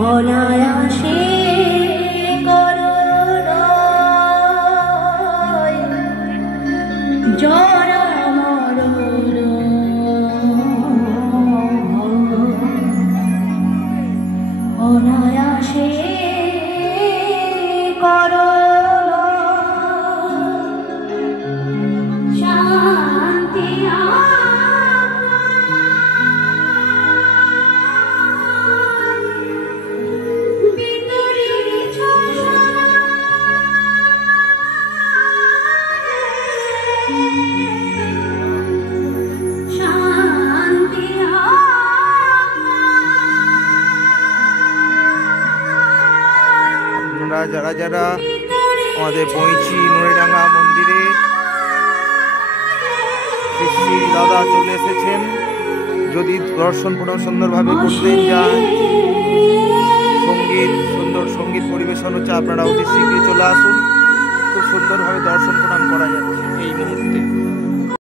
অনায়াসে করুণায় জরা মরণ অনায়াসে করুণায় শান্তি যারা যারা আমাদের বইচি নড়িডাঙ্গা মন্দিরে শ্রী দাদা চলে এসেছেন, যদি দর্শন পুরো সুন্দরভাবে করতে যান, সুন্দর সঙ্গীত পরিবেশন হচ্ছে, আপনারা অতি শীঘ্রই চলে আসুন। খুব সুন্দরভাবে দর্শন প্রণাম করা যাচ্ছে এই মুহূর্তে।